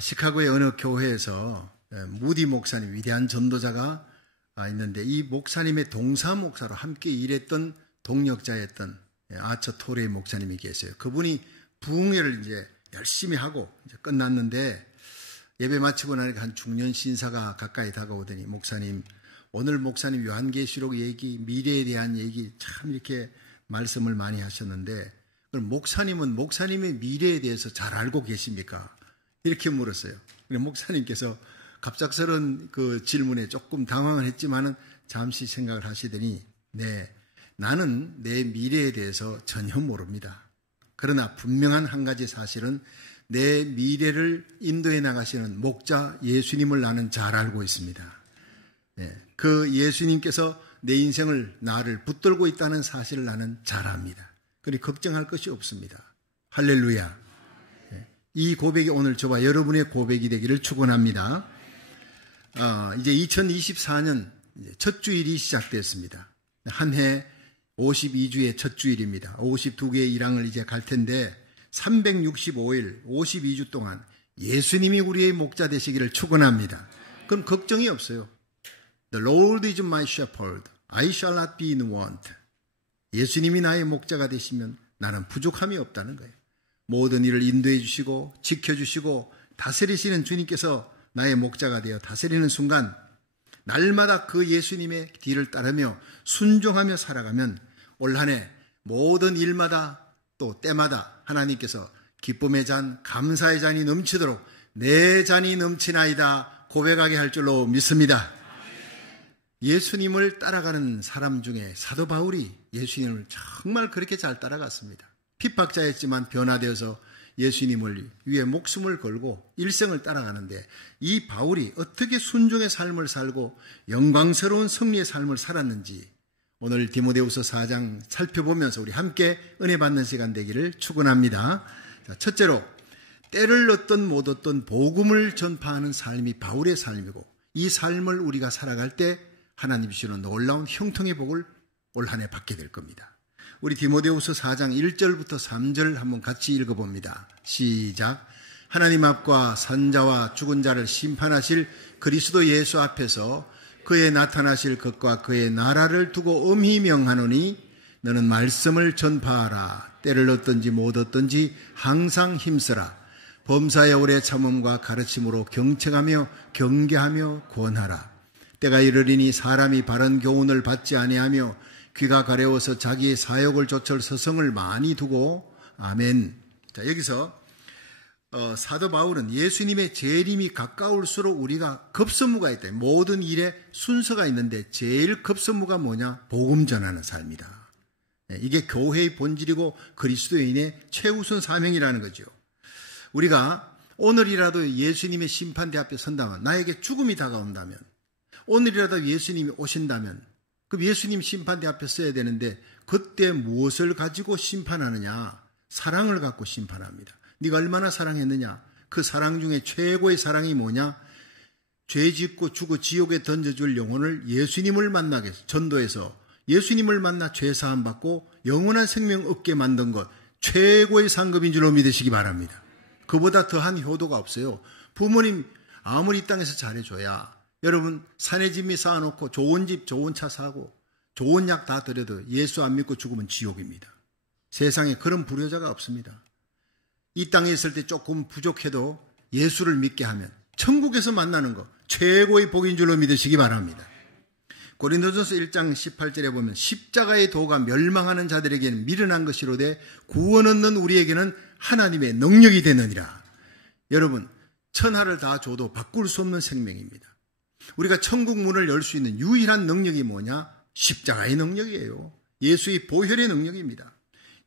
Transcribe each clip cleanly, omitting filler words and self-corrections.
시카고의 어느 교회에서 무디 목사님, 위대한 전도자가 있는데 이 목사님의 동사 목사로 함께 일했던 동역자였던 아처 토레이 목사님이 계세요. 그분이 부흥회를 이제 열심히 하고 이제 끝났는데 예배 마치고 나니까 한 중년 신사가 가까이 다가오더니 목사님, 오늘 목사님 요한계시록 얘기, 미래에 대한 얘기 참 이렇게 말씀을 많이 하셨는데 그럼 목사님은 목사님의 미래에 대해서 잘 알고 계십니까? 이렇게 물었어요. 목사님께서 갑작스러운 그 질문에 조금 당황을 했지만은 잠시 생각을 하시더니 네, 나는 내 미래에 대해서 전혀 모릅니다. 그러나 분명한 한 가지 사실은 내 미래를 인도해 나가시는 목자 예수님을 나는 잘 알고 있습니다. 네, 그 예수님께서 내 인생을 나를 붙들고 있다는 사실을 나는 잘 압니다. 그러니 걱정할 것이 없습니다. 할렐루야. 네, 이 고백이 오늘 저와 여러분의 고백이 되기를 축원합니다. 이제 2024년 첫 주일이 시작됐습니다. 한 해 52주의 첫 주일입니다. 52개의 일항을 이제 갈 텐데 365일 52주 동안 예수님이 우리의 목자 되시기를 축원합니다. 그럼 걱정이 없어요. The Lord is my shepherd. I shall not be in want. 예수님이 나의 목자가 되시면 나는 부족함이 없다는 거예요. 모든 일을 인도해 주시고 지켜주시고 다스리시는 주님께서 나의 목자가 되어 다스리는 순간 날마다 그 예수님의 뒤를 따르며 순종하며 살아가면 올 한 해 모든 일마다 또 때마다 하나님께서 기쁨의 잔, 감사의 잔이 넘치도록 내 잔이 넘치나이다 고백하게 할 줄로 믿습니다. 예수님을 따라가는 사람 중에 사도 바울이 예수님을 정말 그렇게 잘 따라갔습니다. 핍박자였지만 변화되어서 예수님을 위해 목숨을 걸고 일생을 따라가는데 이 바울이 어떻게 순종의 삶을 살고 영광스러운 승리의 삶을 살았는지 오늘 디모데후서 4장 살펴보면서 우리 함께 은혜 받는 시간 되기를 축원합니다. 첫째로 때를 얻든 못 얻든 복음을 전파하는 삶이 바울의 삶이고 이 삶을 우리가 살아갈 때 하나님 주시는 놀라운 형통의 복을 올 한 해 받게 될 겁니다. 우리 디모데후서 4장 1절부터 3절 한번 같이 읽어봅니다. 시작. 하나님 앞과 산자와 죽은 자를 심판하실 그리스도 예수 앞에서 그의 나타나실 것과 그의 나라를 두고 엄히 명하노니 너는 말씀을 전파하라. 때를 얻든지 못 얻든지 항상 힘쓰라. 범사의 오래 참음과 가르침으로 경책하며 경계하며 권하라. 때가 이르리니 사람이 바른 교훈을 받지 아니하며 귀가 가려워서 자기의 사욕을 좇을 서성을 많이 두고 아멘. 자, 여기서 사도 바울은 예수님의 재림이 가까울수록 우리가 급선무가 있다. 모든 일에 순서가 있는데 제일 급선무가 뭐냐? 복음 전하는 삶이다. 이게 교회의 본질이고 그리스도인의 최우선 사명이라는 거죠. 우리가 오늘이라도 예수님의 심판대 앞에 선다면, 나에게 죽음이 다가온다면, 오늘이라도 예수님이 오신다면 그럼 예수님 심판대 앞에 서야 되는데 그때 무엇을 가지고 심판하느냐? 사랑을 갖고 심판합니다. 네가 얼마나 사랑했느냐? 그 사랑 중에 최고의 사랑이 뭐냐? 죄 짓고 죽어 지옥에 던져줄 영혼을 예수님을 만나게 해서 전도해서 예수님을 만나 죄 사함 받고 영원한 생명 얻게 만든 것, 최고의 상급인 줄로 믿으시기 바랍니다. 그보다 더한 효도가 없어요. 부모님 아무리 이 땅에서 잘해줘야 여러분 산에 집이 쌓아놓고 좋은 집 좋은 차 사고 좋은 약 다 드려도 예수 안 믿고 죽으면 지옥입니다. 세상에 그런 불효자가 없습니다. 이 땅에 있을 때 조금 부족해도 예수를 믿게 하면 천국에서 만나는 것 최고의 복인 줄로 믿으시기 바랍니다. 고린도전서 1장 18절에 보면 십자가의 도가 멸망하는 자들에게는 미련한 것이로되 구원 얻는 우리에게는 하나님의 능력이 되느니라. 여러분 천하를 다 줘도 바꿀 수 없는 생명입니다. 우리가 천국 문을 열 수 있는 유일한 능력이 뭐냐? 십자가의 능력이에요. 예수의 보혈의 능력입니다.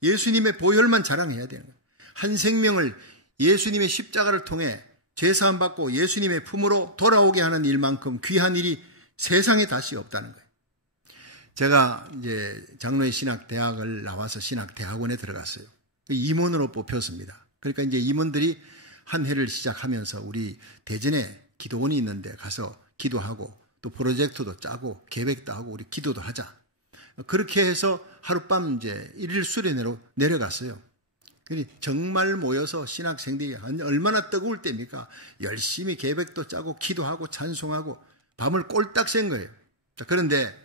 예수님의 보혈만 자랑해야 되는 거예요. 한 생명을 예수님의 십자가를 통해 죄사함 받고 예수님의 품으로 돌아오게 하는 일만큼 귀한 일이 세상에 다시 없다는 거예요. 제가 이제 장로의 신학대학을 나와서 신학대학원에 들어갔어요. 임원으로 뽑혔습니다. 그러니까 이제 임원들이 한 해를 시작하면서 우리 대전에 기도원이 있는데 가서 기도하고 또 프로젝트도 짜고 계획도 하고 우리 기도도 하자. 그렇게 해서 하룻밤 이제 일일 수련회로 내려갔어요. 정말 모여서 신학생들이 얼마나 뜨거울 때입니까? 열심히 계획도 짜고 기도하고 찬송하고 밤을 꼴딱 샌 거예요. 자, 그런데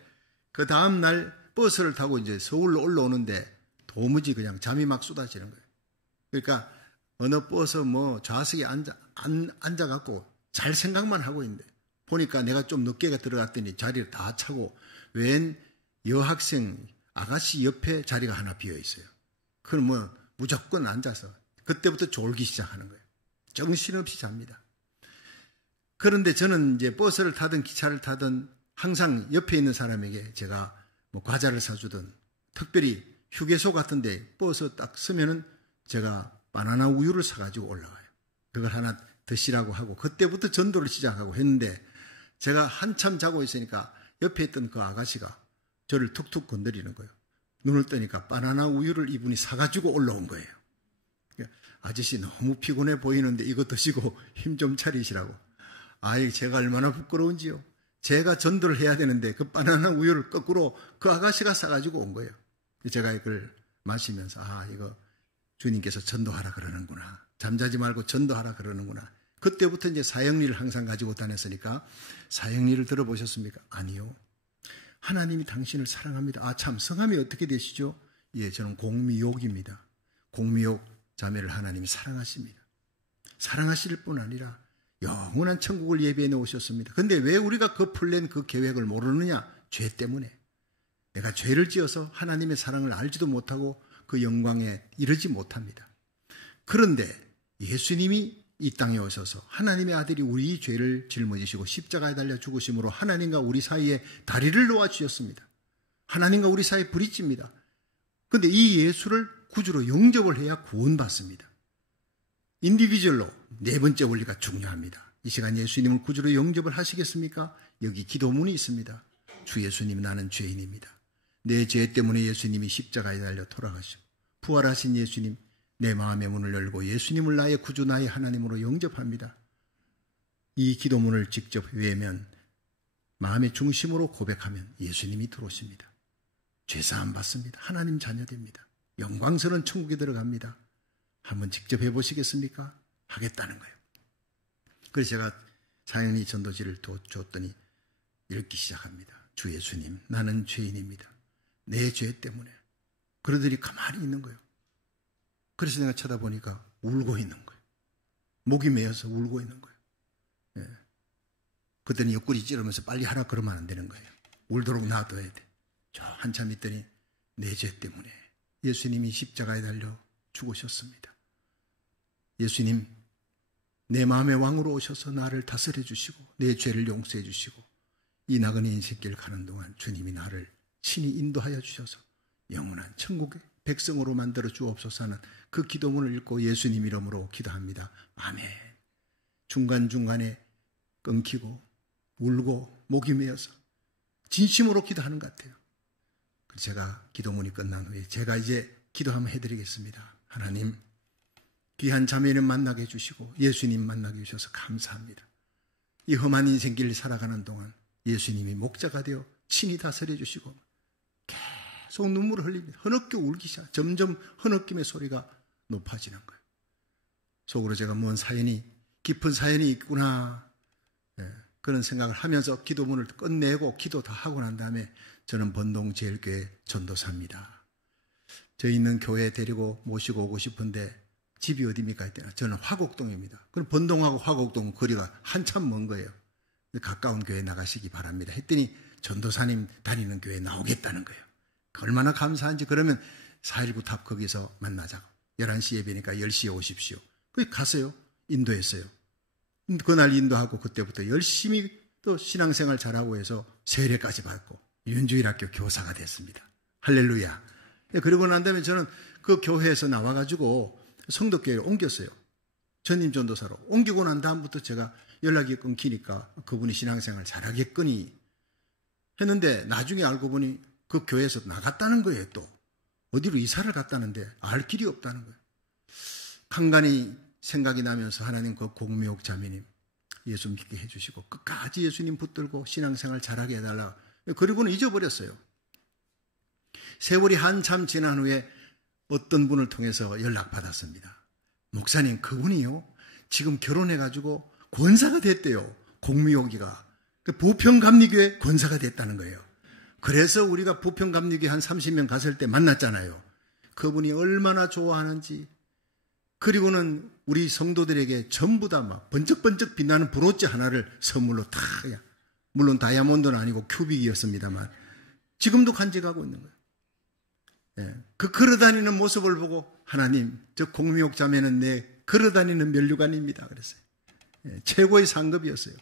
그 다음날 버스를 타고 이제 서울로 올라오는데 도무지 그냥 잠이 막 쏟아지는 거예요. 그러니까 어느 버스 좌석에 앉아갖고 잘 생각만 하고 있는데 보니까 내가 좀 늦게 들어갔더니 자리를 다 차고 웬 여학생 아가씨 옆에 자리가 하나 비어 있어요. 그럼 무조건 앉아서 그때부터 졸기 시작하는 거예요. 정신없이 잡니다. 그런데 저는 이제 버스를 타든 기차를 타든 항상 옆에 있는 사람에게 제가 과자를 사주든 특별히 휴게소 같은데 버스 딱 서면은 제가 바나나 우유를 사가지고 올라가요. 그걸 하나 드시라고 하고 그때부터 전도를 시작하고 했는데 제가 한참 자고 있으니까 옆에 있던 그 아가씨가 저를 툭툭 건드리는 거예요. 눈을 뜨니까 바나나 우유를 이분이 사가지고 올라온 거예요. 아저씨 너무 피곤해 보이는데 이거 드시고 힘 좀 차리시라고. 아이, 제가 얼마나 부끄러운지요. 제가 전도를 해야 되는데 그 바나나 우유를 거꾸로 그 아가씨가 싸가지고 온 거예요. 제가 이걸 마시면서 이거 주님께서 전도하라 그러는구나. 잠자지 말고 전도하라 그러는구나. 그때부터 이제 사형리를 항상 가지고 다녔으니까 사형리를 들어보셨습니까? 아니요. 하나님이 당신을 사랑합니다. 참, 성함이 어떻게 되시죠? 예, 저는 공미옥입니다. 공미옥 자매를 하나님이 사랑하십니다. 사랑하실 뿐 아니라 영원한 천국을 예비해 놓으셨습니다. 근데 왜 우리가 그 풀낸 그 계획을 모르느냐? 죄 때문에. 내가 죄를 지어서 하나님의 사랑을 알지도 못하고 그 영광에 이르지 못합니다. 그런데 예수님이 이 땅에 오셔서 하나님의 아들이 우리 죄를 짊어지시고 십자가에 달려 죽으심으로 하나님과 우리 사이에 다리를 놓아주셨습니다. 하나님과 우리 사이에 브릿지입니다. 그런데 이 예수를 구주로 영접을 해야 구원받습니다. 인디비주얼로 네 번째 원리가 중요합니다. 이 시간 예수님을 구주로 영접을 하시겠습니까? 여기 기도문이 있습니다. 주 예수님, 나는 죄인입니다. 내 죄 때문에 예수님이 십자가에 달려 돌아가시고 부활하신 예수님, 내 마음의 문을 열고 예수님을 나의 구주, 나의 하나님으로 영접합니다. 이 기도문을 직접 외우면, 마음의 중심으로 고백하면 예수님이 들어오십니다. 죄사함 받습니다. 하나님 자녀됩니다. 영광스러운 천국에 들어갑니다. 한번 직접 해보시겠습니까? 하겠다는 거예요. 그래서 제가 사형리 전도지를 줬더니 읽기 시작합니다. 주 예수님, 나는 죄인입니다. 내 죄 때문에. 그러더니 가만히 있는 거예요. 그래서 내가 쳐다보니까 울고 있는 거예요. 목이 메어서 울고 있는 거예요. 예. 그때는 옆구리 찌르면서 빨리 하라 그러면 안 되는 거예요. 울도록 놔둬야 돼. 저 한참 있더니 내 죄 때문에 예수님이 십자가에 달려 죽으셨습니다. 예수님, 내 마음의 왕으로 오셔서 나를 다스려 주시고 내 죄를 용서해 주시고 이 나그네 인생길 가는 동안 주님이 나를 친히 인도하여 주셔서 영원한 천국의 백성으로 만들어 주옵소서 하는 그 기도문을 읽고 예수님 이름으로 기도합니다. 아멘. 중간중간에 끊기고 울고 목이 메어서 진심으로 기도하는 것 같아요. 제가 기도문이 끝난 후에 제가 이제 기도 한번 해드리겠습니다. 하나님, 귀한 자매를 만나게 해주시고 예수님 만나게 해주셔서 감사합니다. 이 험한 인생길을 살아가는 동안 예수님이 목자가 되어 친히 다스려 주시고 계속 눈물을 흘립니다. 흐느껴 울기 시작. 점점 흐느낌의 소리가 높아지는 거예요. 속으로 제가 뭔 사연이, 깊은 사연이 있구나, 그런 생각을 하면서 기도문을 끝내고 기도 다 하고 난 다음에 저는 번동제일교회 전도사입니다. 저희 있는 교회에 데리고 모시고 오고 싶은데 집이 어디입니까? 했더니 저는 화곡동입니다. 그럼 번동하고 화곡동 거리가 한참 먼 거예요. 가까운 교회에 나가시기 바랍니다. 했더니 전도사님 다니는 교회에 나오겠다는 거예요. 얼마나 감사한지. 그러면 419 탑 거기서 만나자고. 11시 예배니까 10시에 오십시오. 거기 갔어요. 인도했어요. 그날 인도하고 그때부터 열심히 또 신앙생활 잘하고 해서 세례까지 받고 윤주일학교 교사가 됐습니다. 할렐루야. 그리고 난 다음에 저는 그 교회에서 나와가지고 성덕교회를 옮겼어요. 전임 전도사로. 옮기고 난 다음부터 제가 연락이 끊기니까 그분이 신앙생활 잘하겠거니 했는데 나중에 알고 보니 그 교회에서 나갔다는 거예요. 또 어디로 이사를 갔다는데 알 길이 없다는 거예요. 간간히 생각이 나면서 하나님, 그 공미옥 자매님 예수 믿게 해주시고 끝까지 예수님 붙들고 신앙생활 잘하게 해달라. 그리고는 잊어버렸어요. 세월이 한참 지난 후에 어떤 분을 통해서 연락받았습니다. 목사님, 그분이요, 지금 결혼해가지고 권사가 됐대요. 공미호기가. 부평감리교회 권사가 됐다는 거예요. 그래서 우리가 부평감리교회 한 30명 갔을 때 만났잖아요. 그분이 얼마나 좋아하는지. 그리고는 우리 성도들에게 전부 다 막 번쩍번쩍 빛나는 브로치 하나를 선물로 다, 물론 다이아몬드는 아니고 큐빅이었습니다만 지금도 간직하고 있는 거예요. 예, 그 걸어다니는 모습을 보고 하나님, 저 공미옥 자매는 내 걸어다니는 면류관입니다. 그랬어요. 예, 최고의 상급이었어요.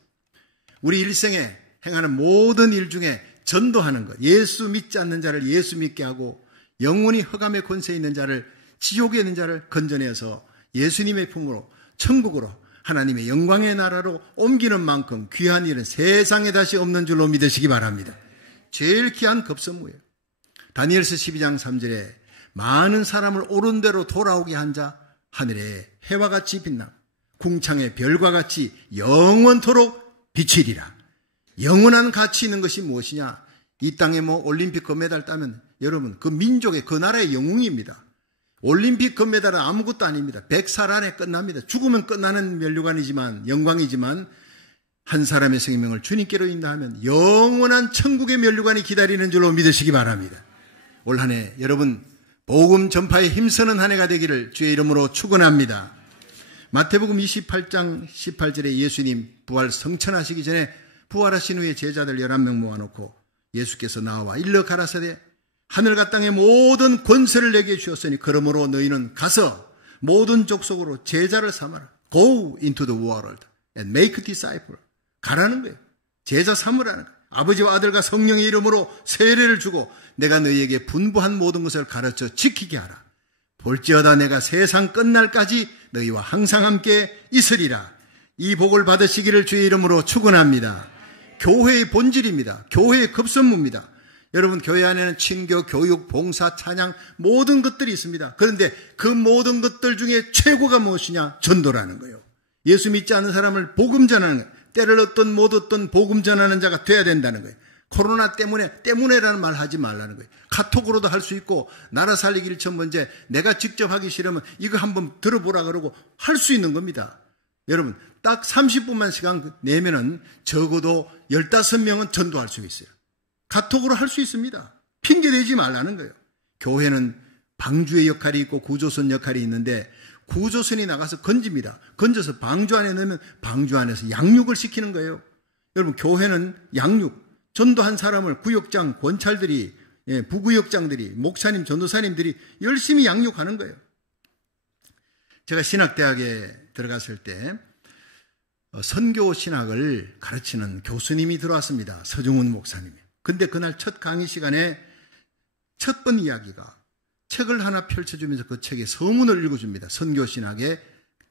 우리 일생에 행하는 모든 일 중에 전도하는 것, 예수 믿지 않는 자를 예수 믿게 하고 영원히 흑암의 권세에 있는 자를, 지옥에 있는 자를 건져내서 예수님의 품으로, 천국으로, 하나님의 영광의 나라로 옮기는 만큼 귀한 일은 세상에 다시 없는 줄로 믿으시기 바랍니다. 제일 귀한 급선무예요. 다니엘서 12장 3절에 많은 사람을 옳은 대로 돌아오게 한 자, 하늘에 해와 같이 빛나 궁창의 별과 같이 영원토록 비치리라. 영원한 가치 있는 것이 무엇이냐? 이 땅에 올림픽 금메달 따면 여러분, 그 민족의, 그 나라의 영웅입니다. 올림픽 금메달은 아무것도 아닙니다. 100살 안에 끝납니다. 죽으면 끝나는 면류관이지만, 영광이지만, 한 사람의 생명을 주님께로 인도하면 영원한 천국의 면류관이 기다리는 줄로 믿으시기 바랍니다. 올 한 해 여러분 복음 전파에 힘쓰는 한 해가 되기를 주의 이름으로 축원합니다. 마태복음 28장 18절에 예수님 부활 성천하시기 전에 부활하신 후에 제자들 11명 모아놓고 예수께서 나와 일러 가라사대 하늘과 땅의 모든 권세를 내게 주었으니 그러므로 너희는 가서 모든 족속으로 제자를 삼아라. Go into the world and make disciples. 가라는 거예요. 제자 삼으라는 거예요. 아버지와 아들과 성령의 이름으로 세례를 주고 내가 너희에게 분부한 모든 것을 가르쳐 지키게 하라. 볼지어다 내가 세상 끝날까지 너희와 항상 함께 있으리라. 이 복을 받으시기를 주의 이름으로 축원합니다. 교회의 본질입니다. 교회의 급선무입니다. 여러분, 교회 안에는 친교, 교육, 봉사, 찬양 모든 것들이 있습니다. 그런데 그 모든 것들 중에 최고가 무엇이냐? 전도라는 거예요. 예수 믿지 않는 사람을 복음 전하는 거예요. 때를 얻든 못 얻든 복음 전하는 자가 돼야 된다는 거예요. 코로나 때문에라는 말 하지 말라는 거예요. 카톡으로도 할 수 있고, 나라 살리기 1,000번째 내가 직접 하기 싫으면 이거 한번 들어보라 그러고 할 수 있는 겁니다. 여러분, 딱 30분만 시간 내면은 적어도 15명은 전도할 수 있어요. 카톡으로 할 수 있습니다. 핑계대지 말라는 거예요. 교회는 방주의 역할이 있고 구조선 역할이 있는데 구조선이 나가서 건집니다. 건져서 방주 안에 넣으면 방주 안에서 양육을 시키는 거예요. 여러분, 교회는 양육, 전도한 사람을 구역장, 권찰들이, 부구역장들이, 목사님, 전도사님들이 열심히 양육하는 거예요. 제가 신학대학에 들어갔을 때 선교신학을 가르치는 교수님이 들어왔습니다. 서중훈 목사님이. 근데 그날 첫 강의 시간에 첫 번 이야기가 책을 하나 펼쳐주면서 그 책에 서문을 읽어줍니다. 선교신학의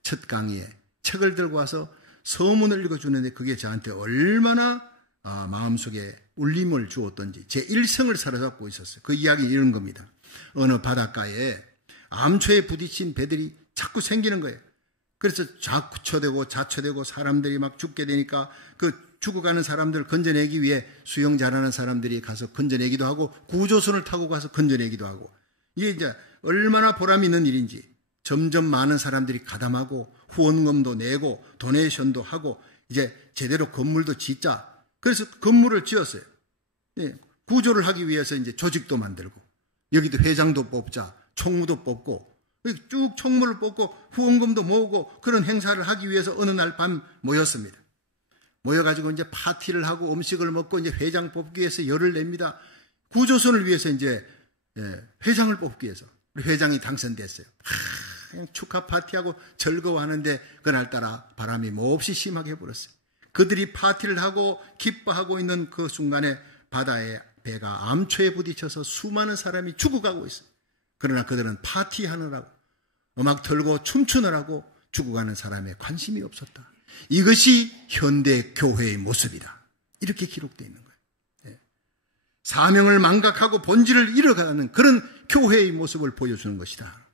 첫 강의에 책을 들고 와서 서문을 읽어주는데 그게 저한테 얼마나 마음속에 울림을 주었던지 제 일생을 사로잡고 있었어요. 그 이야기 이런 겁니다. 어느 바닷가에 암초에 부딪힌 배들이 자꾸 생기는 거예요. 그래서 자초되고 사람들이 막 죽게 되니까 그 죽어가는 사람들을 건져내기 위해 수영 잘하는 사람들이 가서 건져내기도 하고 구조선을 타고 가서 건져내기도 하고, 이게 이제 얼마나 보람 있는 일인지 점점 많은 사람들이 가담하고 후원금도 내고 도네이션도 하고 이제 제대로 건물도 짓자. 그래서 건물을 지었어요. 구조를 하기 위해서 이제 조직도 만들고 여기도 회장도 뽑자, 총무도 뽑고 쭉 총무를 뽑고 후원금도 모으고 그런 행사를 하기 위해서 어느 날 밤 모였습니다. 모여가지고 이제 파티를 하고 음식을 먹고 이제 회장 뽑기 위해서 열을 냅니다. 구조선을 위해서 이제 회장을 뽑기 위해서 우리 회장이 당선됐어요. 그냥 축하 파티하고 즐거워하는데 그날따라 바람이 몹시 심하게 해버렸어요. 그들이 파티를 하고 기뻐하고 있는 그 순간에 바다에 배가 암초에 부딪혀서 수많은 사람이 죽어가고 있어요. 그러나 그들은 파티하느라고 음악 틀고 춤추느라고 죽어가는 사람에 관심이 없었다. 이것이 현대 교회의 모습이다. 이렇게 기록되어 있는 거예요. 사명을 망각하고 본질을 잃어가는 그런 교회의 모습을 보여주는 것이다.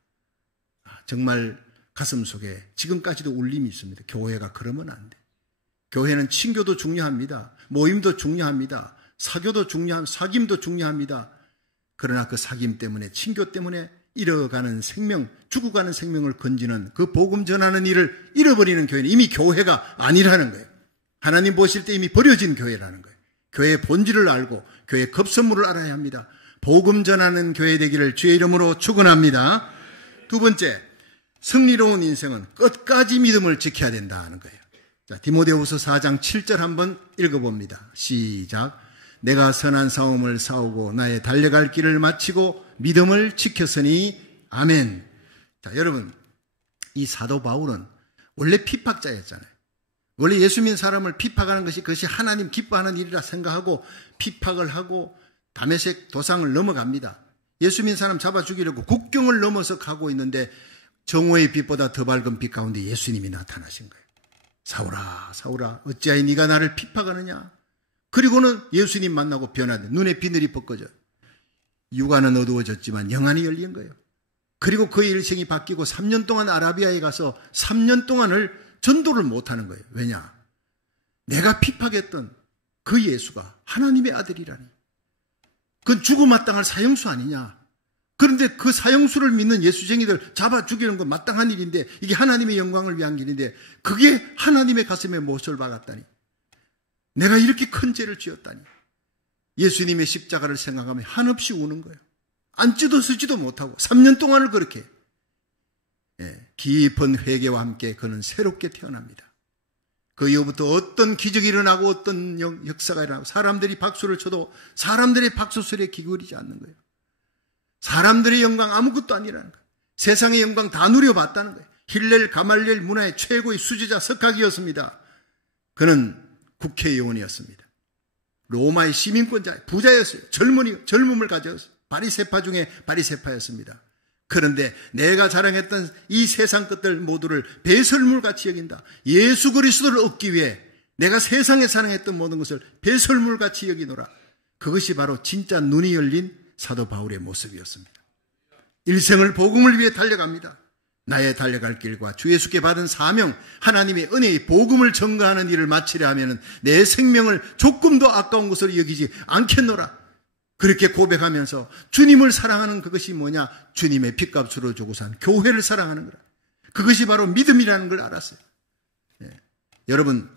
정말 가슴 속에 지금까지도 울림이 있습니다. 교회가 그러면 안 돼. 교회는 친교도 중요합니다. 모임도 중요합니다. 사교도 중요합니다. 사귐도 중요합니다. 그러나 그 사귐 때문에, 친교 때문에 잃어가는 생명, 죽어가는 생명을 건지는 그 복음 전하는 일을 잃어버리는 교회는 이미 교회가 아니라는 거예요. 하나님 보실 때 이미 버려진 교회라는 거예요. 교회의 본질을 알고 교회의 급선무를 알아야 합니다. 복음 전하는 교회 되기를 주의 이름으로 축원합니다. 두 번째, 승리로운 인생은 끝까지 믿음을 지켜야 된다는 거예요. 자, 디모데후서 4장 7절 한번 읽어봅니다. 시작. 내가 선한 싸움을 싸우고 나의 달려갈 길을 마치고 믿음을 지켰으니 아멘. 자, 여러분, 이 사도 바울은 원래 핍박자였잖아요. 원래 예수 믿는 사람을 핍박하는 것이 그것이 하나님 기뻐하는 일이라 생각하고 핍박을 하고 다메섹 도상을 넘어갑니다. 예수 믿는 사람 잡아 죽이려고 국경을 넘어서 가고 있는데 정오의 빛보다 더 밝은 빛 가운데 예수님이 나타나신 거예요. 사울아, 사울아, 어찌하여 네가 나를 핍박하느냐? 그리고는 예수님 만나고 변화돼. 눈에 비늘이 벗겨져. 육안은 어두워졌지만 영안이 열린 거예요. 그리고 그의 일생이 바뀌고 3년 동안 아라비아에 가서 3년 동안을 전도를 못하는 거예요. 왜냐? 내가 핍박했던 그 예수가 하나님의 아들이라니. 그건 죽어 마땅할 사형수 아니냐? 그런데 그 사형수를 믿는 예수쟁이들 잡아 죽이는 건 마땅한 일인데 이게 하나님의 영광을 위한 길인데 그게 하나님의 가슴에 못을 박았다니. 내가 이렇게 큰 죄를 지었다니. 예수님의 십자가를 생각하면 한없이 우는 거예요. 앉지도 서지도 못하고 3년 동안을 그렇게 깊은 회개와 함께 그는 새롭게 태어납니다. 그 이후부터 어떤 기적이 일어나고 어떤 역사가 일어나고 사람들이 박수를 쳐도 사람들의 박수 소리에 기울이지 않는 거예요. 사람들의 영광 아무것도 아니라는 거예요. 세상의 영광 다 누려봤다는 거예요. 힐렐 가말리엘 문화의 최고의 수지자 석학이었습니다. 그는 국회의원이었습니다. 로마의 시민권자, 부자였어요. 젊음을 가졌어요. 바리새파 중에 바리새파였습니다. 그런데 내가 자랑했던 이 세상 것들 모두를 배설물같이 여긴다. 예수 그리스도를 얻기 위해 내가 세상에 사랑했던 모든 것을 배설물같이 여기노라. 그것이 바로 진짜 눈이 열린 사도 바울의 모습이었습니다. 일생을 복음을 위해 달려갑니다. 나의 달려갈 길과 주 예수께 받은 사명, 하나님의 은혜의 복음을 전가하는 일을 마치려 하면 내 생명을 조금도 아까운 것으로 여기지 않겠노라. 그렇게 고백하면서 주님을 사랑하는 그것이 뭐냐? 주님의 핏값으로 주고 산 교회를 사랑하는 거라. 그것이 바로 믿음이라는 걸 알았어요. 여러분,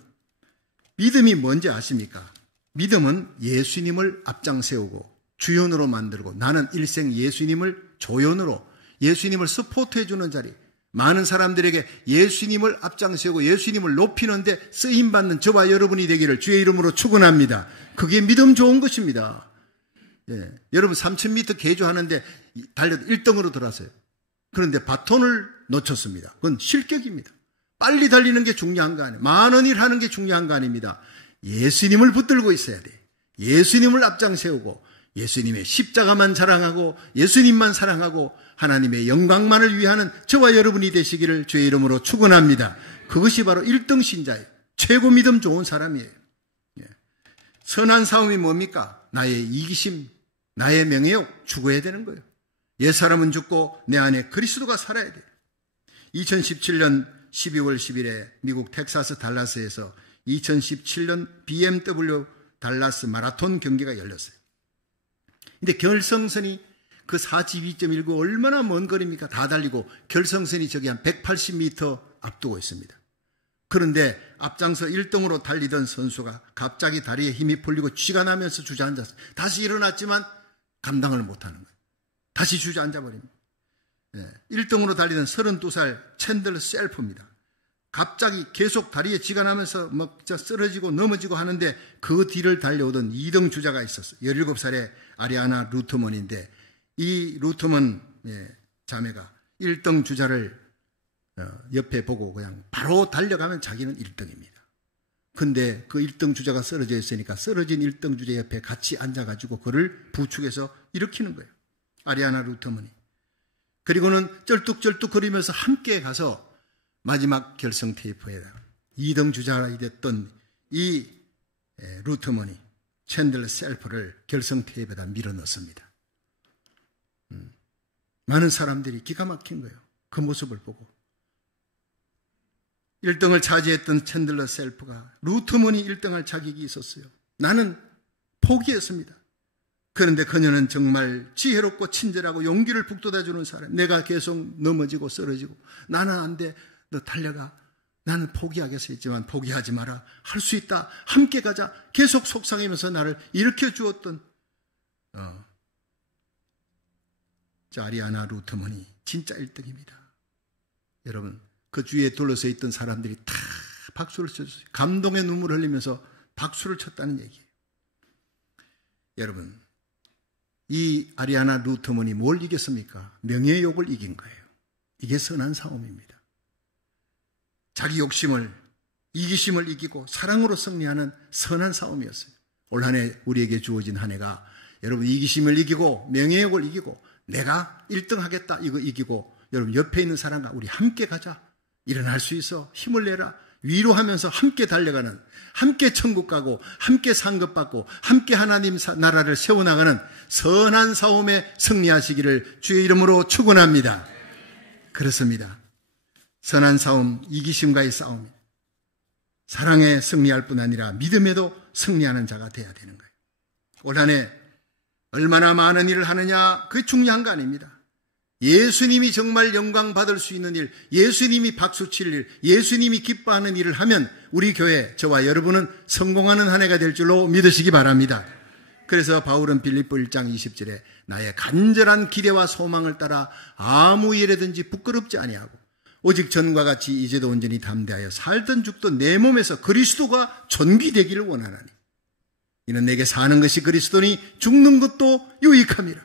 믿음이 뭔지 아십니까? 믿음은 예수님을 앞장 세우고 주연으로 만들고 나는 일생 예수님을 조연으로 예수님을 서포트해 주는 자리, 많은 사람들에게 예수님을 앞장 세우고 예수님을 높이는데 쓰임받는 저와 여러분이 되기를 주의 이름으로 축원합니다. 그게 믿음 좋은 것입니다. 여러분 3000m 개조하는데 달려도 1등으로 들어왔어요. 그런데 바톤을 놓쳤습니다. 그건 실격입니다. 빨리 달리는 게 중요한 거 아니에요. 많은 일 하는 게 중요한 거 아닙니다. 예수님을 붙들고 있어야 돼. 예수님을 앞장 세우고 예수님의 십자가만 자랑하고 예수님만 사랑하고 하나님의 영광만을 위하는 저와 여러분이 되시기를 주의 이름으로 축원합니다. 그것이 바로 1등 신자예요. 최고 믿음 좋은 사람이에요. 선한 싸움이 뭡니까? 나의 이기심, 나의 명예욕 죽어야 되는 거예요. 옛사람은 죽고 내 안에 그리스도가 살아야 돼요. 2017년 12월 10일에 미국 텍사스 달라스에서 2017년 BMW 달라스 마라톤 경기가 열렸어요. 근데 결승선이 그 42.19 얼마나 먼 거리입니까? 다 달리고 결승선이 저기 한 180m 앞두고 있습니다. 그런데 앞장서 1등으로 달리던 선수가 갑자기 다리에 힘이 풀리고 쥐가 나면서 주저앉았어요. 다시 일어났지만 감당을 못하는 거예요. 다시 주저앉아버립니다. 1등으로 달리던 32살 챈들 셀프입니다. 갑자기 계속 다리에 쥐가 나면서 막 쓰러지고 넘어지고 하는데 그 뒤를 달려오던 2등 주자가 있었어요. 17살의 아리아나 루트먼인데 이 루트먼 자매가 1등 주자를 옆에 보고 그냥 바로 달려가면 자기는 1등입니다. 근데 그 1등 주자가 쓰러져 있으니까 쓰러진 1등 주자 옆에 같이 앉아가지고 그를 부축해서 일으키는 거예요. 아리아나 루트먼이. 그리고는 쩔뚝쩔뚝 거리면서 함께 가서 마지막 결승 테이프에다가 2등 주자가 됐던 이 루트먼이 챈들러 셀프를 결승 테이프에다 밀어넣습니다. 많은 사람들이 기가 막힌 거예요. 그 모습을 보고. 1등을 차지했던 챈들러 셀프가 루트먼이 1등할 자격이 있었어요. 나는 포기했습니다. 그런데 그녀는 정말 지혜롭고 친절하고 용기를 북돋아주는 사람. 내가 계속 넘어지고 쓰러지고 나는 안 돼. 너 달려가. 나는 포기하겠어 했지만 포기하지 마라. 할 수 있다. 함께 가자. 계속 속상하면서 나를 일으켜 주었던 아리아나 루트먼이 진짜 1등입니다. 여러분, 그 주위에 둘러서 있던 사람들이 다 박수를 쳐줬어요. 감동의 눈물을 흘리면서 박수를 쳤다는 얘기예요. 여러분, 이 아리아나 루트먼이 뭘 이겼습니까? 명예욕을 이긴 거예요. 이게 선한 싸움입니다. 자기 욕심을, 이기심을 이기고 사랑으로 승리하는 선한 싸움이었어요. 올 한 해 우리에게 주어진 한 해가 여러분 이기심을 이기고 명예욕을 이기고 내가 1등 하겠다 이거 이기고 여러분 옆에 있는 사람과 우리 함께 가자. 일어날 수 있어. 힘을 내라. 위로하면서 함께 달려가는, 함께 천국 가고 함께 상급받고 함께 하나님 나라를 세워나가는 선한 싸움에 승리하시기를 주의 이름으로 축원합니다. 그렇습니다. 선한 싸움, 이기심과의 싸움, 사랑에 승리할 뿐 아니라 믿음에도 승리하는 자가 되어야 되는 거예요. 올 한 해 얼마나 많은 일을 하느냐, 그게 중요한 거 아닙니다. 예수님이 정말 영광 받을 수 있는 일, 예수님이 박수 칠 일, 예수님이 기뻐하는 일을 하면 우리 교회, 저와 여러분은 성공하는 한 해가 될 줄로 믿으시기 바랍니다. 그래서 바울은 빌립보 1장 20절에 나의 간절한 기대와 소망을 따라 아무 일에든지 부끄럽지 아니하고 오직 전과 같이 이제도 온전히 담대하여 살던 죽던 내 몸에서 그리스도가 존귀되기를 원하나니 이는 내게 사는 것이 그리스도니 죽는 것도 유익함이라.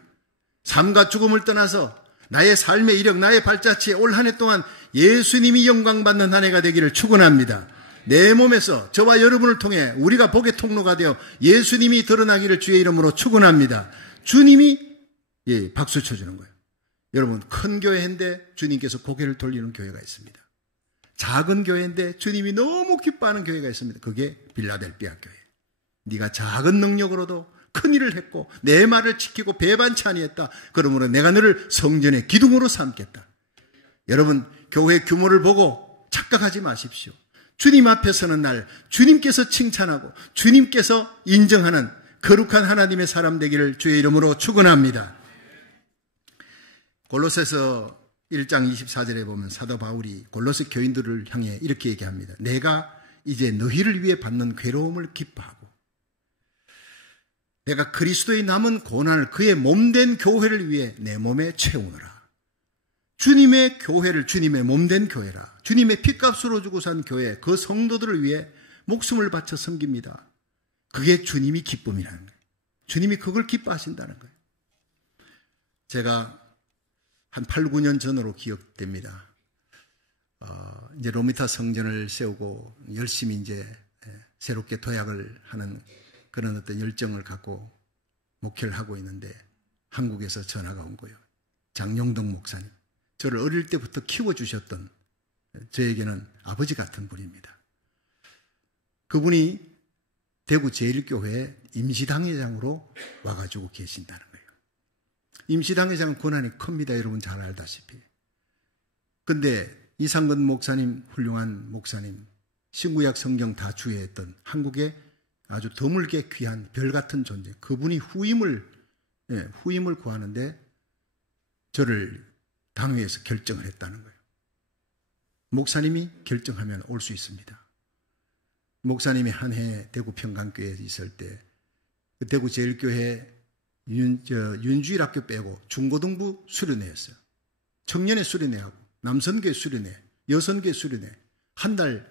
삶과 죽음을 떠나서 나의 삶의 이력, 나의 발자취에 올 한 해 동안 예수님이 영광받는 한 해가 되기를 축원합니다. 내 몸에서 저와 여러분을 통해 우리가 복의 통로가 되어 예수님이 드러나기를 주의 이름으로 축원합니다. 주님이 박수 쳐주는 거예요. 여러분, 큰 교회인데 주님께서 고개를 돌리는 교회가 있습니다. 작은 교회인데 주님이 너무 기뻐하는 교회가 있습니다. 그게 빌라델비아 교회. 네가 작은 능력으로도 큰 일을 했고 내 말을 지키고 배반치 아니했다. 그러므로 내가 너를 성전의 기둥으로 삼겠다. 여러분, 교회 규모를 보고 착각하지 마십시오. 주님 앞에 서는 날 주님께서 칭찬하고 주님께서 인정하는 거룩한 하나님의 사람 되기를 주의 이름으로 축원합니다. 골로새서 1장 24절에 보면 사도 바울이 골로새 교인들을 향해 이렇게 얘기합니다. 내가 이제 너희를 위해 받는 괴로움을 기뻐하고 내가 그리스도의 남은 고난을 그의 몸된 교회를 위해 내 몸에 채우노라. 주님의 교회를 주님의 몸된 교회라. 주님의 핏값으로 주고 산 교회, 그 성도들을 위해 목숨을 바쳐 섬깁니다. 그게 주님이 기쁨이라는 거예요. 주님이 그걸 기뻐하신다는 거예요. 제가 한 8, 9년 전으로 기억됩니다. 이제 로미타 성전을 세우고 열심히 이제 새롭게 도약을 하는 그런 어떤 열정을 갖고 목회를 하고 있는데 한국에서 전화가 온 거예요. 장용덕 목사님. 저를 어릴 때부터 키워주셨던 저에게는 아버지 같은 분입니다. 그분이 대구 제1교회 임시당회장으로 와가지고 계신다는 거예요. 임시당회장은 권한이 큽니다. 여러분 잘 알다시피. 근데 이상근 목사님, 훌륭한 목사님, 신구약 성경 다 주의했던 한국의 아주 드물게 귀한 별 같은 존재, 그분이 후임을 구하는데 저를 당회에서 결정을 했다는 거예요. 목사님이 결정하면 올 수 있습니다. 목사님이 한 해 대구 평강교회에 있을 때 그 대구 제1교회 윤주일학교 빼고 중고등부 수련회였어요. 청년회 수련회하고 남선교회 수련회, 여선교회 수련회 한 달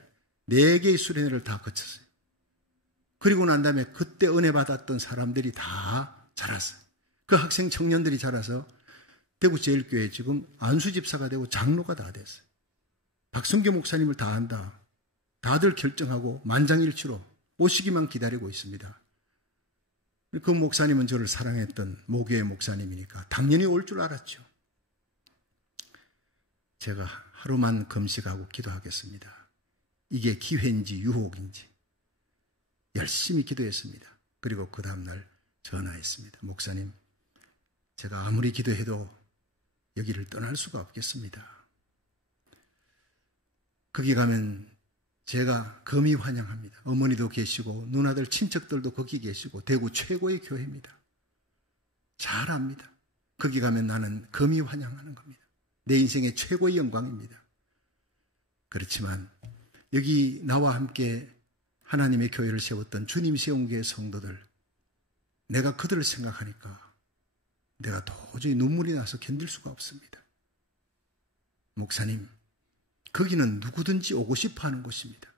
4개의 수련회를 다 거쳤어요. 그리고 난 다음에 그때 은혜 받았던 사람들이 다 자랐어요. 그 학생 청년들이 자라서 대구 제1교회 지금 안수집사가 되고 장로가 다 됐어요. 박성규 목사님을 다 안다. 다들 결정하고 만장일치로 오시기만 기다리고 있습니다. 그 목사님은 저를 사랑했던 모교회 목사님이니까 당연히 올 줄 알았죠. 제가 하루만 금식하고 기도하겠습니다. 이게 기회인지 유혹인지 열심히 기도했습니다. 그리고 그 다음날 전화했습니다. 목사님, 제가 아무리 기도해도 여기를 떠날 수가 없겠습니다. 거기 가면 제가 금이 환영합니다. 어머니도 계시고 누나들 친척들도 거기 계시고 대구 최고의 교회입니다. 잘 압니다. 거기 가면 나는 금이 환영하는 겁니다. 내 인생의 최고의 영광입니다. 그렇지만 여기 나와 함께 하나님의 교회를 세웠던 주님 세운 교회 성도들, 내가 그들을 생각하니까 내가 도저히 눈물이 나서 견딜 수가 없습니다. 목사님, 거기는 누구든지 오고 싶어 하는 곳입니다.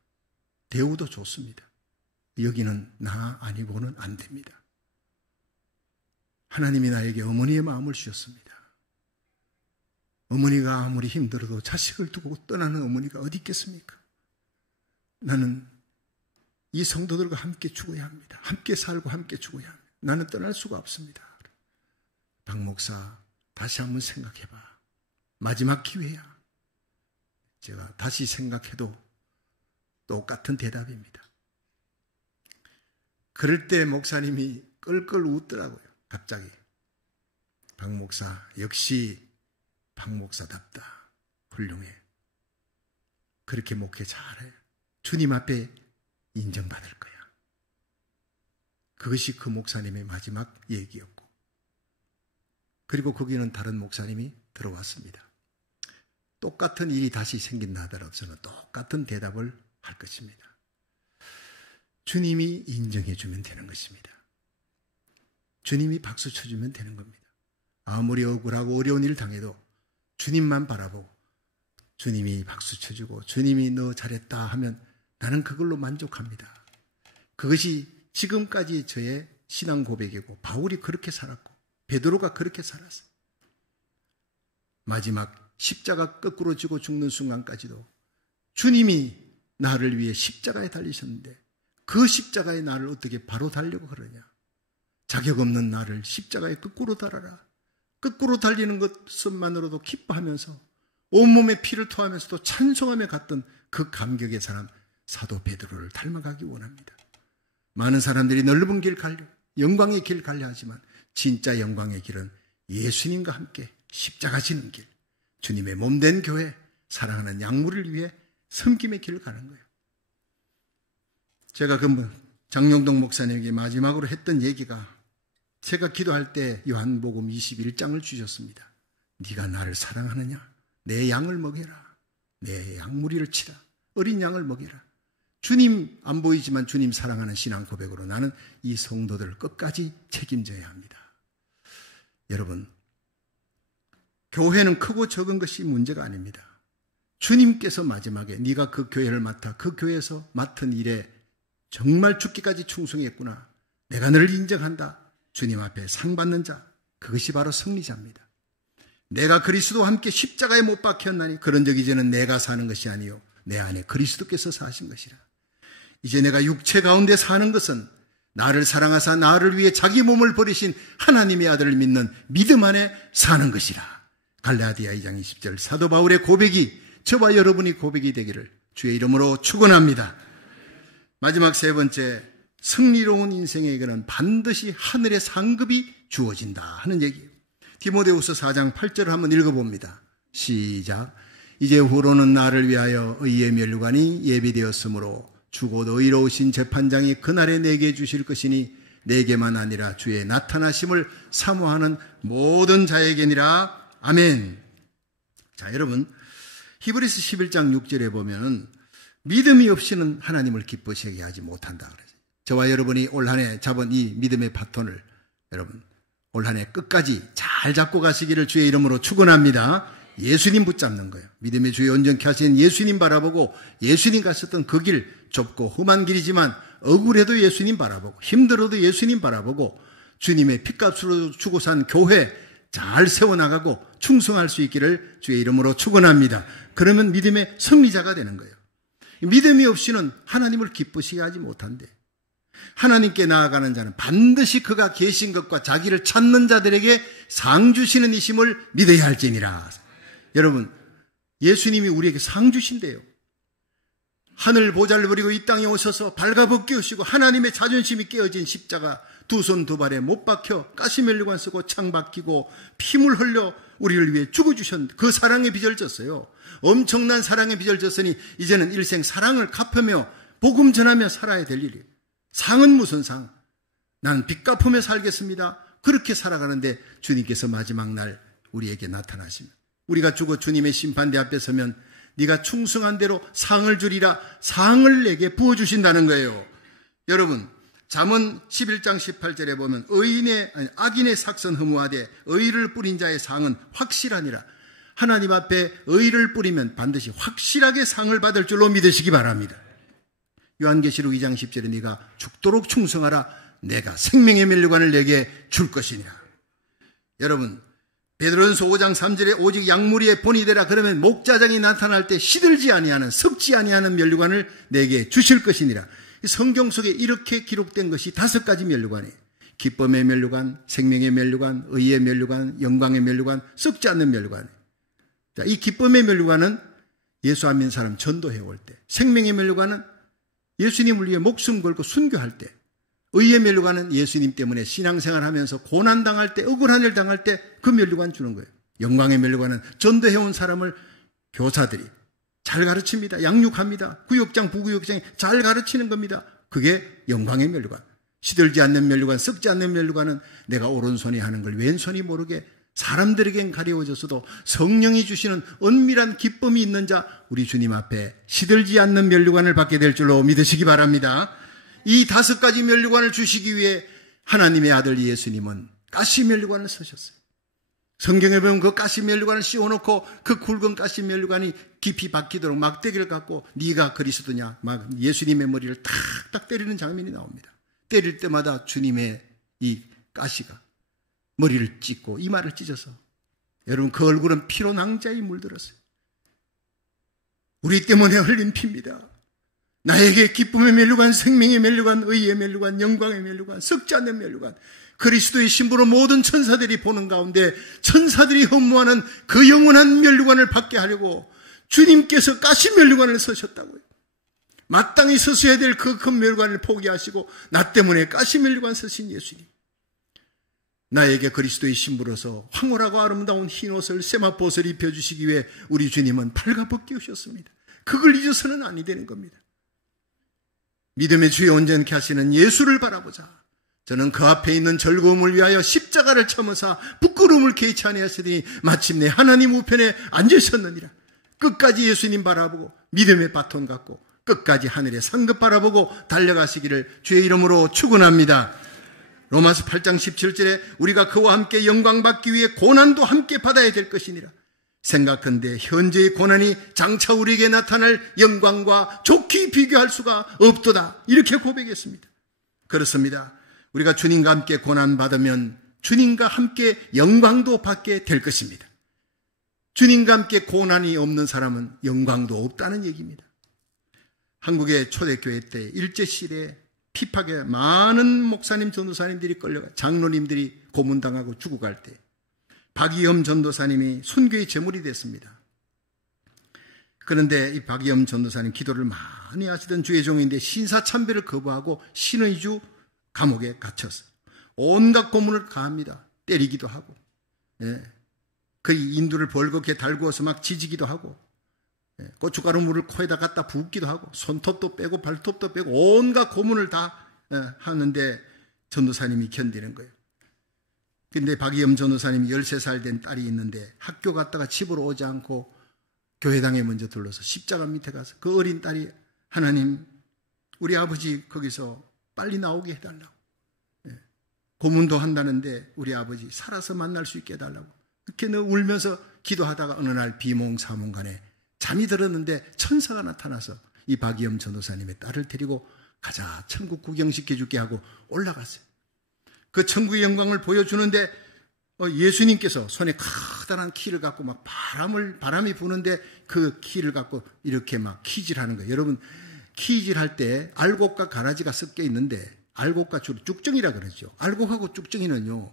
대우도 좋습니다. 여기는 나 아니고는 안 됩니다. 하나님이 나에게 어머니의 마음을 주셨습니다. 어머니가 아무리 힘들어도 자식을 두고 떠나는 어머니가 어디 있겠습니까? 나는 이 성도들과 함께 죽어야 합니다. 함께 살고 함께 죽어야 합니다. 나는 떠날 수가 없습니다. 박 목사, 다시 한번 생각해봐. 마지막 기회야. 제가 다시 생각해도 똑같은 대답입니다. 그럴 때 목사님이 끌끌 웃더라고요. 갑자기. 박 목사, 역시 박 목사답다. 훌륭해. 그렇게 목회 잘해. 주님 앞에 인정받을 거야. 그것이 그 목사님의 마지막 얘기였고, 그리고 거기는 다른 목사님이 들어왔습니다. 똑같은 일이 다시 생긴다 하더라도 저는 똑같은 대답을 할 것입니다. 주님이 인정해 주면 되는 것입니다. 주님이 박수 쳐주면 되는 겁니다. 아무리 억울하고 어려운 일을 당해도 주님만 바라보고 주님이 박수 쳐주고 주님이 너 잘했다 하면 나는 그걸로 만족합니다. 그것이 지금까지 저의 신앙 고백이고, 바울이 그렇게 살았고 베드로가 그렇게 살았어요. 마지막 십자가 거꾸로 지고 죽는 순간까지도 주님이 나를 위해 십자가에 달리셨는데 그 십자가에 나를 어떻게 바로 달려고 그러냐. 자격 없는 나를 십자가에 거꾸로 달아라. 거꾸로 달리는 것만으로도 기뻐하면서 온몸에 피를 토하면서도 찬송하며 갔던 그 감격의 사람 사도 베드로를 닮아가기 원합니다. 많은 사람들이 넓은 길 갈려, 영광의 길 갈려 하지만 진짜 영광의 길은 예수님과 함께 십자가 지는 길, 주님의 몸된 교회, 사랑하는 양무를 위해 섬김의 길을 가는 거예요. 제가 장용동 목사님에게 마지막으로 했던 얘기가, 제가 기도할 때 요한복음 21장을 주셨습니다. 네가 나를 사랑하느냐? 내 양을 먹여라. 내 양무리를 치라. 어린 양을 먹여라. 주님 안 보이지만 주님 사랑하는 신앙 고백으로 나는 이 성도들을 끝까지 책임져야 합니다. 여러분, 교회는 크고 적은 것이 문제가 아닙니다. 주님께서 마지막에 네가 그 교회를 맡아 그 교회에서 맡은 일에 정말 죽기까지 충성했구나. 내가 너를 인정한다. 주님 앞에 상 받는 자, 그것이 바로 승리자입니다. 내가 그리스도와 함께 십자가에 못 박혔나니 그런 적 이제는 내가 사는 것이 아니요 내 안에 그리스도께서 사신 것이라. 이제 내가 육체 가운데 사는 것은 나를 사랑하사 나를 위해 자기 몸을 버리신 하나님의 아들을 믿는 믿음 안에 사는 것이라. 갈라디아 2장 20절 사도 바울의 고백이 저와 여러분이 고백이 되기를 주의 이름으로 축원합니다. 마지막 세 번째, 승리로운 인생에게는 반드시 하늘의 상급이 주어진다 하는 얘기예요. 디모데후서 4장 8절을 한번 읽어봅니다. 시작. 이제 후로는 나를 위하여 의의 면류관이 예비되었으므로 죽어도 의로우신 재판장이 그날에 내게 주실 것이니 내게만 아니라 주의 나타나심을 사모하는 모든 자에게니라. 아멘. 자, 여러분, 히브리서 11장 6절에 보면 믿음이 없이는 하나님을 기쁘시게 하지 못한다 그래요. 저와 여러분이 올 한 해 잡은 이 믿음의 바톤을 여러분 올 한 해 끝까지 잘 잡고 가시기를 주의 이름으로 축원합니다. 예수님 붙잡는 거예요. 믿음의 주에 온전케 하신 예수님 바라보고, 예수님 가셨던 그 길, 좁고 험한 길이지만 억울해도 예수님 바라보고 힘들어도 예수님 바라보고 주님의 핏값으로 주고 산 교회 잘 세워나가고 충성할 수 있기를 주의 이름으로 축원합니다. 그러면 믿음의 승리자가 되는 거예요. 믿음이 없이는 하나님을 기쁘시게 하지 못한대. 하나님께 나아가는 자는 반드시 그가 계신 것과 자기를 찾는 자들에게 상 주시는 이심을 믿어야 할지니라. 여러분, 예수님이 우리에게 상 주신대요. 하늘 보좌를 버리고 이 땅에 오셔서 발가벗기우시고 하나님의 자존심이 깨어진 십자가 두 손 두 발에 못 박혀 가시멜리관 쓰고 창 박히고 피물 흘려 우리를 위해 죽어주셨는데 그 사랑에 빚을졌어요. 엄청난 사랑에 빚을졌으니 이제는 일생 사랑을 갚으며 복음 전하며 살아야 될 일이에요. 상은 무슨 상? 난 빚 갚으며 살겠습니다. 그렇게 살아가는데 주님께서 마지막 날 우리에게 나타나십니다. 우리가 죽어 주님의 심판대 앞에 서면 네가 충성한 대로 상을 주리라, 상을 내게 부어주신다는 거예요. 여러분, 잠언 11장 18절에 보면 악인의 삭선 허무하되 의를 뿌린 자의 상은 확실하니라. 하나님 앞에 의를 뿌리면 반드시 확실하게 상을 받을 줄로 믿으시기 바랍니다. 요한계시록 2장 10절에 네가 죽도록 충성하라, 내가 생명의 면류관을 내게 줄 것이니라. 여러분, 베드로전서 5장 3절에 오직 약무리에 본이 되라, 그러면 목자장이 나타날 때 시들지 아니하는, 썩지 아니하는 면류관을 내게 주실 것이니라. 성경 속에 이렇게 기록된 것이 5가지 면류관이에요. 기쁨의 면류관, 생명의 면류관, 의의 면류관, 영광의 면류관, 썩지 않는 면류관. 자, 이 기쁨의 면류관은 예수 안 믿는 사람 전도해 올 때, 생명의 면류관은 예수님을 위해 목숨 걸고 순교할 때, 의의 면류관은 예수님 때문에 신앙생활 하면서 고난당할 때, 억울한 일 당할 때 그 면류관 주는 거예요. 영광의 면류관은 전도해 온 사람을 교사들이 잘 가르칩니다. 양육합니다. 구역장, 부구역장이 잘 가르치는 겁니다. 그게 영광의 면류관. 시들지 않는 면류관, 썩지 않는 면류관은 내가 오른손이 하는 걸 왼손이 모르게 사람들에겐 가려워져서도 성령이 주시는 은밀한 기쁨이 있는 자, 우리 주님 앞에 시들지 않는 면류관을 받게 될 줄로 믿으시기 바랍니다. 이 5가지 면류관을 주시기 위해 하나님의 아들 예수님은 가시 면류관을 쓰셨어요. 성경에 보면 그 가시 면류관을 씌워놓고 그 굵은 가시 면류관이 깊이 박히도록 막대기를 갖고 네가 그리스도냐 막 예수님의 머리를 탁탁 때리는 장면이 나옵니다. 때릴 때마다 주님의 이 가시가 머리를 찢고 이마를 찢어서, 여러분, 그 얼굴은 피로 낭자히 물들었어요. 우리 때문에 흘린 피입니다. 나에게 기쁨의 면류관, 생명의 면류관, 의의 면류관, 영광의 면류관, 썩지 않는 면류관, 그리스도의 신부로 모든 천사들이 보는 가운데 천사들이 허무하는 그 영원한 면류관을 받게 하려고 주님께서 가시 면류관을 쓰셨다고요. 마땅히 서셔야 될 그 큰 면류관을 포기하시고 나 때문에 가시 면류관 쓰신 예수님, 나에게 그리스도의 신부로서 황홀하고 아름다운 흰옷을, 세마포옷을 입혀주시기 위해 우리 주님은 발가벗겨 오셨습니다. 그걸 잊어서는 아니 되는 겁니다. 믿음의 주에 온전케 하시는 예수를 바라보자. 저는 그 앞에 있는 즐거움을 위하여 십자가를 참으사 부끄러움을 개의치 아니하시더니 마침내 하나님 우편에 앉으셨느니라. 끝까지 예수님 바라보고 믿음의 바톤 갖고 끝까지 하늘의 상급 바라보고 달려가시기를 주의 이름으로 축원합니다. 로마서 8장 17절에 우리가 그와 함께 영광 받기 위해 고난도 함께 받아야 될 것이니라. 생각컨대 현재의 고난이 장차 우리에게 나타날 영광과 좋게 비교할 수가 없도다. 이렇게 고백했습니다. 그렇습니다. 우리가 주님과 함께 고난 받으면 주님과 함께 영광도 받게 될 것입니다. 주님과 함께 고난이 없는 사람은 영광도 없다는 얘기입니다. 한국의 초대교회 때 일제시대에 핍박에 많은 목사님, 전도사님들이 끌려가, 장로님들이 고문당하고 죽어갈 때 박이엄 전도사님이 순교의 제물이 됐습니다. 그런데 이 박이엄 전도사님 기도를 많이 하시던 주의 종인데 신사참배를 거부하고 신의주 감옥에 갇혔어요. 온갖 고문을 가합니다. 때리기도 하고, 그 인두를 벌겋게 달구어서 막 지지기도 하고, 고춧가루 물을 코에다 갖다 붓기도 하고, 손톱도 빼고 발톱도 빼고 온갖 고문을 다 하는데 전도사님이 견디는 거예요. 근데 박이엄 전도사님이 13살 된 딸이 있는데 학교 갔다가 집으로 오지 않고 교회당에 먼저 들러서 십자가 밑에 가서 그 어린 딸이, 하나님, 우리 아버지 거기서 빨리 나오게 해달라고, 고문도 한다는데 우리 아버지 살아서 만날 수 있게 해달라고 이렇게 울면서 기도하다가 어느 날 비몽사몽간에 잠이 들었는데 천사가 나타나서 이 박이엄 전도사님의 딸을 데리고 가자, 천국 구경시켜줄게 하고 올라갔어요. 그 천국의 영광을 보여주는데 예수님께서 손에 커다란 키를 갖고 막 바람이 부는데 그 키를 갖고 이렇게 막 키질하는 거예요. 여러분, 키질할 때 알곡과 가라지가 섞여 있는데, 알곡과 주로 쭉정이라 그러죠. 알곡하고 쭉정이는요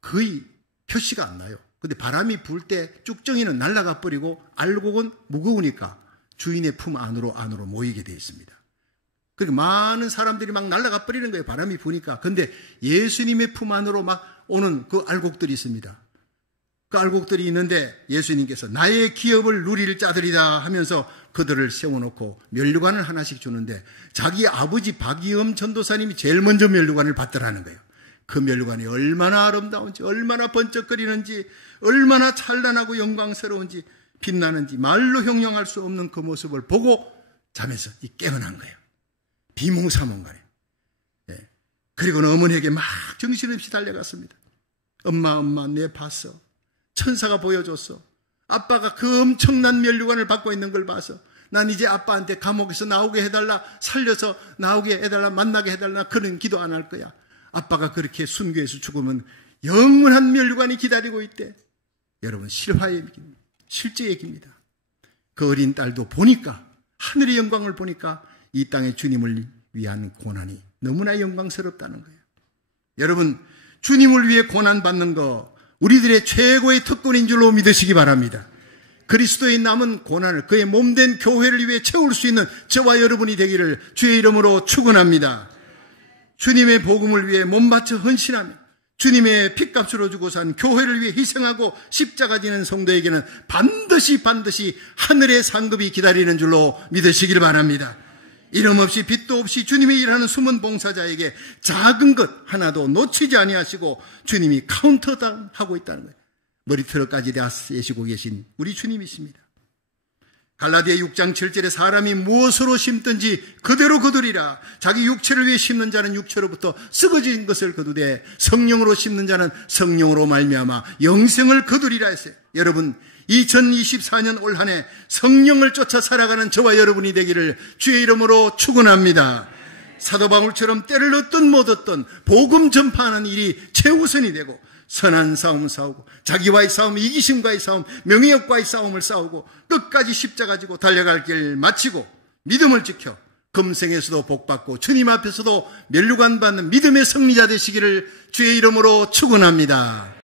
거의 표시가 안 나요. 근데 바람이 불 때 쭉정이는 날아가 버리고 알곡은 무거우니까 주인의 품 안으로 모이게 되어 있습니다. 그리고 많은 사람들이 막 날아가 버리는 거예요. 바람이 부니까. 근데 예수님의 품 안으로 막 오는 그 알곡들이 있습니다. 그 알곡들이 있는데 예수님께서 나의 기업을 누릴 자들이다 하면서 그들을 세워놓고 면류관을 하나씩 주는데 자기 아버지 박이엄 전도사님이 제일 먼저 면류관을 받더라는 거예요. 그 면류관이 얼마나 아름다운지, 얼마나 번쩍거리는지, 얼마나 찬란하고 영광스러운지, 빛나는지 말로 형용할 수 없는 그 모습을 보고 잠에서 깨어난 거예요. 비몽사몽간에. 그리고는 어머니에게 막 정신없이 달려갔습니다. 엄마, 내 봤어. 천사가 보여줬어. 아빠가 그 엄청난 면류관을 받고 있는 걸 봐서 난 이제 아빠한테 감옥에서 나오게 해달라, 살려서 나오게 해달라, 만나게 해달라, 그런 기도 안 할 거야. 아빠가 그렇게 순교해서 죽으면 영원한 면류관이 기다리고 있대. 여러분, 실화의 얘기입니다. 실제 얘기입니다. 그 어린 딸도 보니까, 하늘의 영광을 보니까 이 땅의 주님을 위한 고난이 너무나 영광스럽다는 거예요. 여러분, 주님을 위해 고난받는 거 우리들의 최고의 특권인 줄로 믿으시기 바랍니다. 그리스도의 남은 고난을 그의 몸된 교회를 위해 채울 수 있는 저와 여러분이 되기를 주의 이름으로 축원합니다. 주님의 복음을 위해 몸바쳐 헌신하며 주님의 핏값으로 주고 산 교회를 위해 희생하고 십자가 지는 성도에게는 반드시 하늘의 상급이 기다리는 줄로 믿으시길 바랍니다. 이름 없이 빚도 없이 주님의 일하는 숨은 봉사자에게 작은 것 하나도 놓치지 아니하시고 주님이 카운터당하고 있다는 거예요. 머리털까지 다 세시고 계신 우리 주님이십니다. 갈라디아 6장 7절에 사람이 무엇으로 심든지 그대로 거두리라. 자기 육체를 위해 심는 자는 육체로부터 썩어진 것을 거두되 성령으로 심는 자는 성령으로 말미암아 영생을 거두리라 했어요. 여러분, 2024년 올 한 해 성령을 쫓아 살아가는 저와 여러분이 되기를 주의 이름으로 축원합니다. 사도 바울처럼 때를 얻든 못 얻든 복음 전파하는 일이 최우선이 되고 선한 싸움 싸우고 자기와의 싸움, 이기심과의 싸움, 명예욕과의 싸움을 싸우고 끝까지 십자가 지고 달려갈 길 마치고 믿음을 지켜 금생에서도 복받고 주님 앞에서도 면류관 받는 믿음의 승리자 되시기를 주의 이름으로 축원합니다.